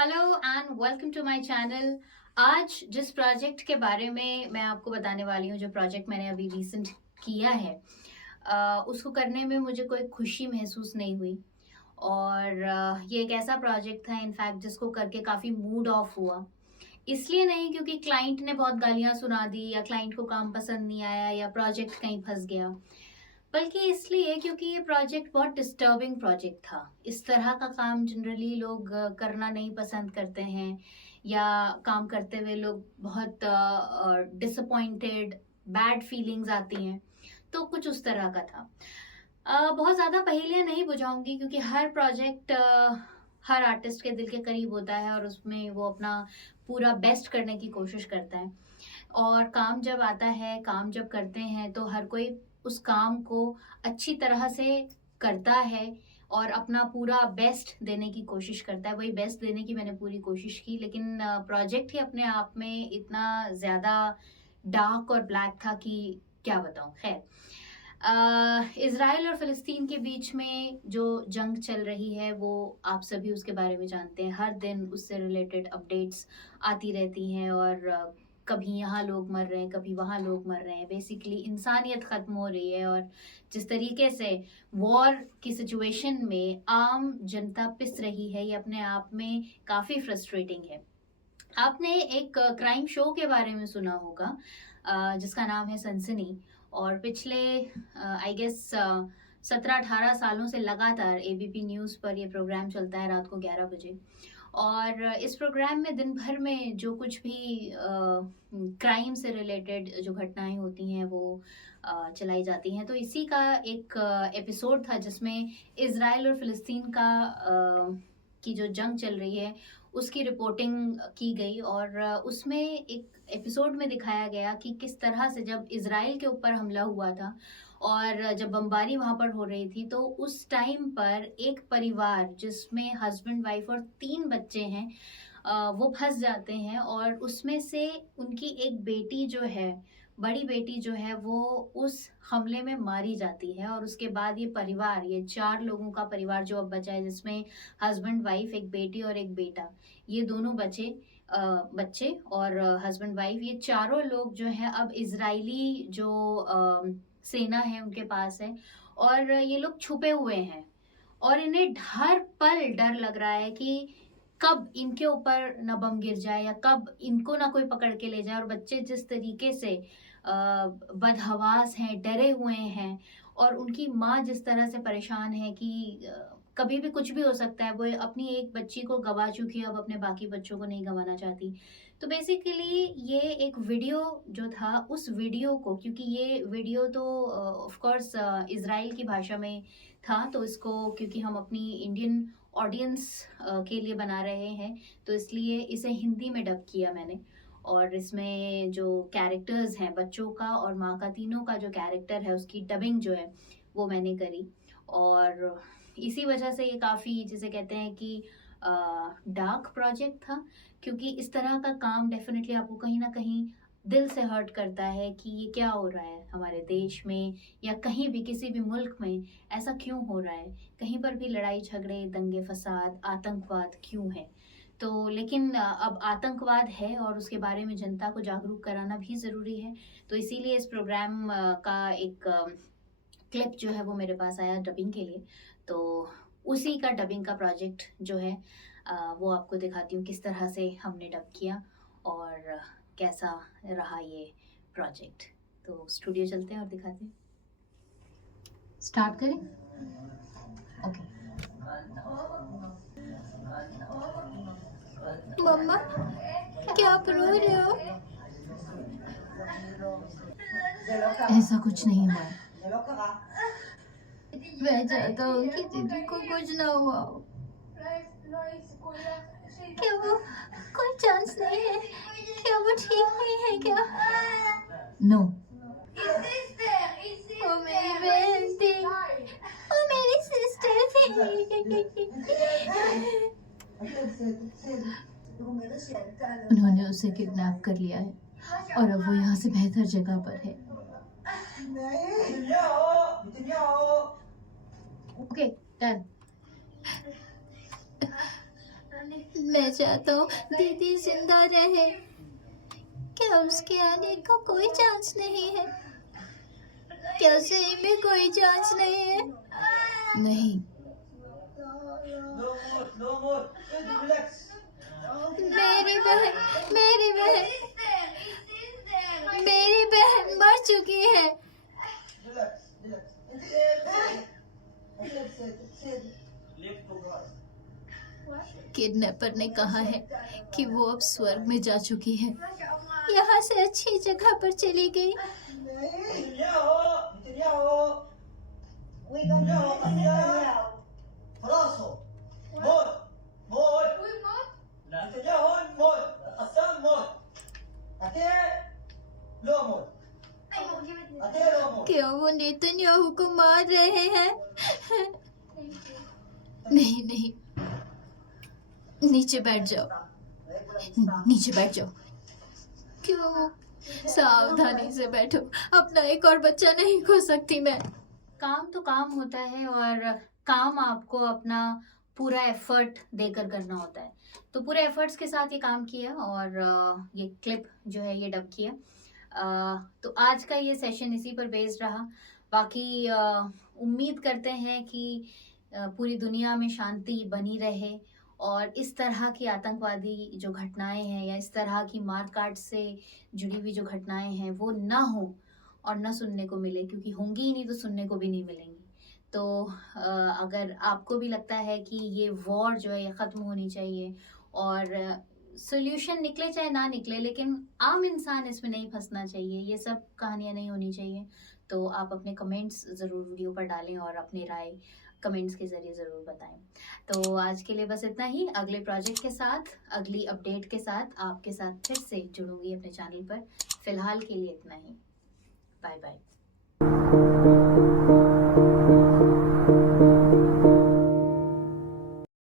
Hello and welcome to my channel. आज जिस project के बारे में मैं आपको बताने वाली हूँ, जो प्रोजेक्ट मैंने अभी रिसेंट किया है, उसको करने में मुझे कोई खुशी महसूस नहीं हुई। और ये एक ऐसा प्रोजेक्ट था इनफैक्ट जिसको करके काफ़ी मूड ऑफ हुआ। इसलिए नहीं क्योंकि क्लाइंट ने बहुत गालियाँ सुना दी या क्लाइंट को काम पसंद नहीं आया या प्रोजेक्ट कहीं फंस गया, बल्कि इसलिए क्योंकि ये प्रोजेक्ट बहुत डिस्टर्बिंग प्रोजेक्ट था। इस तरह का काम जनरली लोग करना नहीं पसंद करते हैं, या काम करते हुए लोग बहुत डिसअपॉइंटेड, बैड फीलिंग्स आती हैं। तो कुछ उस तरह का था। बहुत ज़्यादा पहेलियाँ नहीं बुझाऊंगी क्योंकि हर प्रोजेक्ट हर आर्टिस्ट के दिल के करीब होता है और उसमें वो अपना पूरा बेस्ट करने की कोशिश करता है। और काम जब आता है, काम जब करते हैं, तो हर कोई उस काम को अच्छी तरह से करता है और अपना पूरा बेस्ट देने की कोशिश करता है। वही बेस्ट देने की मैंने पूरी कोशिश की, लेकिन प्रोजेक्ट ही अपने आप में इतना ज़्यादा डार्क और ब्लैक था कि क्या बताऊं। खैर, इज़राइल और फ़िलिस्तीन के बीच में जो जंग चल रही है वो आप सभी उसके बारे में जानते हैं। हर दिन उससे रिलेटेड अपडेट्स आती रहती हैं और कभी यहाँ लोग मर रहे हैं, कभी वहाँ लोग मर रहे हैं। बेसिकली इंसानियत ख़त्म हो रही है और जिस तरीके से वॉर की सिचुएशन में आम जनता पिस रही है, ये अपने आप में काफ़ी फ्रस्ट्रेटिंग है। आपने एक क्राइम शो के बारे में सुना होगा जिसका नाम है सनसनी। और पिछले आई गेस 17-18 सालों से लगातार एबीपी न्यूज़ पर ये प्रोग्राम चलता है रात को 11 बजे। और इस प्रोग्राम में दिन भर में जो कुछ भी क्राइम से रिलेटेड जो घटनाएं होती हैं वो चलाई जाती हैं। तो इसी का एक एपिसोड था जिसमें इज़राइल और फ़िलिस्तीन का की जो जंग चल रही है उसकी रिपोर्टिंग की गई। और उसमें एक एपिसोड में दिखाया गया कि किस तरह से जब इज़राइल के ऊपर हमला हुआ था और जब बमबारी वहां पर हो रही थी, तो उस टाइम पर एक परिवार जिसमें हस्बैंड वाइफ और 3 बच्चे हैं वो फंस जाते हैं। और उसमें से उनकी एक बेटी जो है, बड़ी बेटी जो है, वो उस हमले में मारी जाती है। और उसके बाद ये परिवार, ये 4 लोगों का परिवार जो अब बचा है, जिसमें हस्बैंड वाइफ, एक बेटी और एक बेटा, ये दोनों बच्चे और हस्बैंड वाइफ, ये चारों लोग जो है अब इजरायली जो सेना है उनके पास है। और ये लोग छुपे हुए हैं और इन्हें हर पल डर लग रहा है कि कब इनके ऊपर न बम गिर जाए या कब इनको ना कोई पकड़ के ले जाए। और बच्चे जिस तरीके से बदहवास हैं, डरे हुए हैं, और उनकी माँ जिस तरह से परेशान है कि कभी भी कुछ भी हो सकता है। वो अपनी एक बच्ची को गंवा चुकी है, अब अपने बाकी बच्चों को नहीं गंवाना चाहती। तो बेसिकली ये एक वीडियो जो था, उस वीडियो को, क्योंकि ये वीडियो तो ऑफ कोर्स इज़राइल की भाषा में था, तो इसको क्योंकि हम अपनी इंडियन ऑडियंस के लिए बना रहे हैं, तो इसलिए इसे हिंदी में डब किया मैंने। और इसमें जो कैरेक्टर्स हैं बच्चों का और माँ का, तीनों का जो कैरेक्टर है उसकी डबिंग जो है वो मैंने करी। और इसी वजह से ये काफ़ी, जिसे कहते हैं कि डार्क प्रोजेक्ट था, क्योंकि इस तरह का काम डेफिनेटली आपको कहीं ना कहीं दिल से हर्ट करता है कि ये क्या हो रहा है हमारे देश में या कहीं भी किसी भी मुल्क में, ऐसा क्यों हो रहा है, कहीं पर भी लड़ाई झगड़े, दंगे फसाद, आतंकवाद क्यों है। तो लेकिन अब आतंकवाद है और उसके बारे में जनता को जागरूक कराना भी ज़रूरी है। तो इसीलिए इस प्रोग्राम का एक क्लिप जो है वो मेरे पास आया डबिंग के लिए। तो उसी का डबिंग का प्रोजेक्ट जो है वो आपको दिखाती हूँ किस तरह से हमने डब किया और कैसा रहा ये प्रोजेक्ट। तो स्टूडियो चलते हैं और दिखाते हैं। स्टार्ट करें? ओके। मम्मा, क्या आप रो रहे हो? ऐसा कुछ नहीं हुआ है। मैं चाहता हूँ कि दीदी को कुछ ना हुआ हो। क्या वो कोई चांस नहीं है? क्या वो ठीक नहीं है क्या? नो। वो मेरी बहन थी, वो मेरी सिस्टर थी। उन्होंने उसे किडनैप कर लिया है और अब वो यहाँ से बेहतर जगह पर है। Okay, done. मैं चाहता हूँ दीदी जिंदा रहे। क्या उसके आने का कोई चांस नहीं है? क्या सही में कोई चांस नहीं है? नहीं। मेरी बहन मेरी बहन मेरी बहन मर चुकी है। किडनैपर ने कहा है कि वो अब स्वर्ग में जा चुकी है, यहाँ से अच्छी जगह पर चली गई। क्या वो नेतन्याहू को मार रहे हैं? नहीं नहीं, नीचे बैठ जाओ, नीचे बैठ जाओ। क्यों? सावधानी से बैठो, अपना एक और बच्चा नहीं खो सकती मैं। काम तो काम होता है और काम आपको अपना पूरा एफर्ट देकर करना होता है। तो पूरे एफर्ट्स के साथ ये काम किया और ये क्लिप जो है ये डब किया। तो आज का ये सेशन इसी पर बेस्ड रहा। बाकी उम्मीद करते हैं कि पूरी दुनिया में शांति बनी रहे और इस तरह की आतंकवादी जो घटनाएं हैं या इस तरह की मारकाट से जुड़ी हुई जो घटनाएं हैं वो ना हो और ना सुनने को मिले, क्योंकि होंगी ही नहीं तो सुनने को भी नहीं मिलेंगी। तो अगर आपको भी लगता है कि ये वॉर जो है ये ख़त्म होनी चाहिए और सोल्यूशन निकले चाहे ना निकले, लेकिन आम इंसान इसमें नहीं फंसना चाहिए, ये सब कहानियाँ नहीं होनी चाहिए, तो आप अपने कमेंट्स ज़रूर वीडियो पर डालें और अपनी राय कमेंट्स के ज़रिए ज़रूर बताएं। तो आज के लिए बस इतना ही। अगले प्रोजेक्ट के साथ, अगली अपडेट के साथ आपके साथ फिर से जुड़ूंगी अपने चैनल पर। फिलहाल के लिए इतना ही। Bye bye.